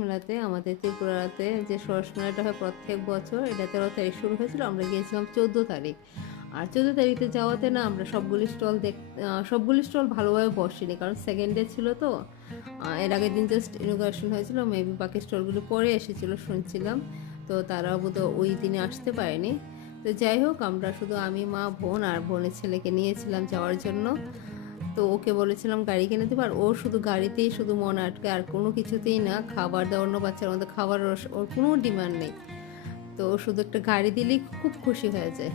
মেলাতে, আমাদের ত্রিপুরাতে যে সরস মেলাটা হয় প্রত্যেক বছর, এটা 13 তারিখ শুরু হয়েছিল, আমরা গিয়েছিলাম 14 তারিখ। আর 14 তারিখে যাওয়াতে না আমরা সবগুলি স্টল ভালোভাবে বসেনি, কারণ সেকেন্ড ডে ছিল তো। এর আগের দিন জাস্ট ইনোগ্রেশন হয়েছিল, মেবি বাকি স্টলগুলো পরে এসেছিলো শুনছিলাম, তো তারা বোধ ওই দিনে আসতে পারেনি। তো যাই হোক, আমরা শুধু আমি, মা, বোন আর বোনের ছেলেকে নিয়েছিলাম যাওয়ার জন্য। তো ওকে বলেছিলাম গাড়ি কিনে দেবো, আর ও শুধু গাড়িতেই শুধু মন আটকে, আর কোনো কিছুতেই না। খাবার দাবার, অন্য বাচ্চার মধ্যে খাবার ওর কোনো ডিমান্ড নেই। তো ও শুধু একটা গাড়ি দিলেই খুব খুশি হয়ে যায়।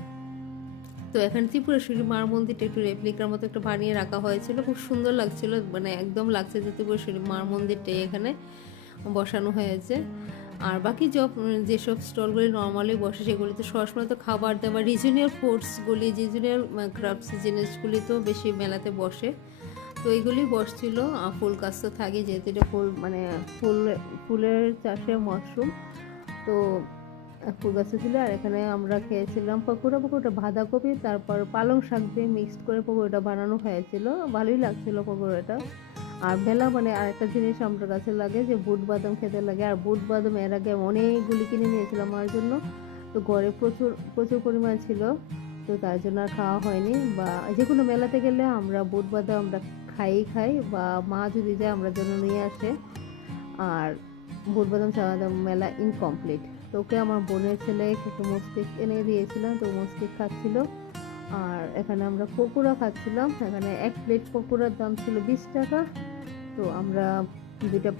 তো এখানে ত্রিপুরেশ্বরী মার মন্দিরটা একটু রেপ্লিকার মতো একটা বানিয়ে রাখা হয়েছিল, খুব সুন্দর লাগছিল, মানে একদম লাগছে যে ত্রিপুরেশ্বরী মার মন্দিরটাই এখানে বসানো হয়েছে। আর বাকি যেসব স্টলগুলি নর্মালি বসে সেগুলি তো সবসময় তো খাবার দাবার, রিজনাল ফুডসগুলি, রিজনাল ক্রাফটস জিনিসগুলি তো বেশি মেলাতে বসে। তো এইগুলি বসছিল। ফুল গাছ তো থাকে, যেহেতু এটা ফুলের চাষে মশরুম, তো ফুল গাছে ছিল। আর এখানে আমরা খেয়েছিলাম পকোড়া বাঁধাকপি তারপর পালং শাক দিয়ে মিক্সড করে পকোড়াটা বানানো হয়েছিল, ভালোই লাগছিল পকোড়াটা। আর মেলা মানে আরেকটা জিনিস আমার কাছে লাগে যে বুট বাদাম খেতে লাগে, আর বুট বাদাম এর আগে অনেকগুলি কিনে নিয়েছিলাম আমার জন্য। তো ঘরে প্রচুর প্রচুর পরিমাণ ছিল, তো তার জন্য আর খাওয়া হয়নি। বা যে কোনো মেলাতে গেলে আমরা বুট বাদাম আমরা খাই, বা মা যদি যায় আমরা জন্য নিয়ে আসে। আর বুট বাদাম ছাড়া মেলা ইনকমপ্লিট। তো ওকে আমার বোনের ছেলে একটু মস্তিষ্ক এনে দিয়েছিলাম, তো মস্তিষ্ক খাচ্ছিল। আর এখানে আমরা পকোড়া খাচ্ছিলাম, এখানে এক প্লেট পকোড়ার দাম ছিল 20 টাকা। তো আমরা দুইটা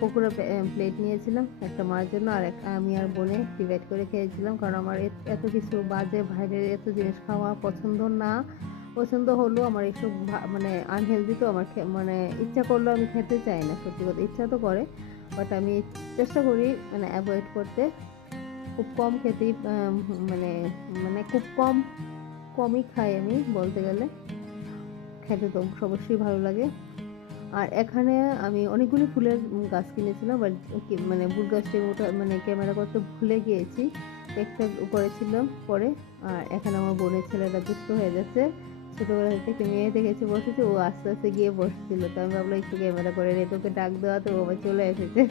পকোড়া প্লেট নিয়েছিলাম, একটা মার জন্য আর আমি আর বোনে ডিভাইড করে খেয়েছিলাম, কারণ আমার এত কিছু বাজে বাইরের এত জিনিস খাওয়া পছন্দ না। পছন্দ হলেও আমার একটু মানে আনহেলদি, তো আমার মানে ইচ্ছা করলেও আমি খেতে চাই না, সত্যি কথা ইচ্ছা তো করে, বাট আমি চেষ্টা করি মানে অ্যাভয়েড করতে, খুব কম খেতেই, মানে মানে খুব কমই খাই আমি বলতে গেলে। খেতে তো অবশ্যই ভালো লাগে। আর এখানে আমি অনেকগুলি ফুলের গাছ কিনেছিলাম, বাট মানে ফুল গাছটি মানে ক্যামেরা করতে ভুলে গিয়েছি, একটা করেছিলাম পরে। আর এখানে আমার বোনের ছেলেটা দুষ্ট হয়ে যাচ্ছে, ছোটবেলা থেকে একটা মেয়ে দেখেছে বসেছে, ও আস্তে আস্তে গিয়ে বসছিল, তো আমি ভাবলাম একটু ক্যামেরা করে রে, তোকে ডাক দেওয়া, তো বাবা চলে এসেছে।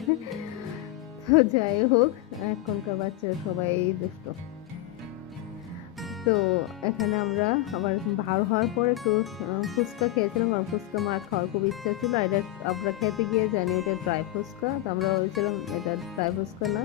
তো যাই হোক, এখনকার বাচ্চারা সবাই দুষ্ট। তো এখানে আমরা আবার ভালো হওয়ার পর একটু ফুচকা খেয়েছিলাম, কারণ ফুচকা মার খাওয়ার খুব ইচ্ছা ছিল। এটা আমরা খেতে গিয়ে জানি এটা ড্রাই ফুচকা, তো আমরা বলছিলাম এটা ড্রাই ফুচকা না,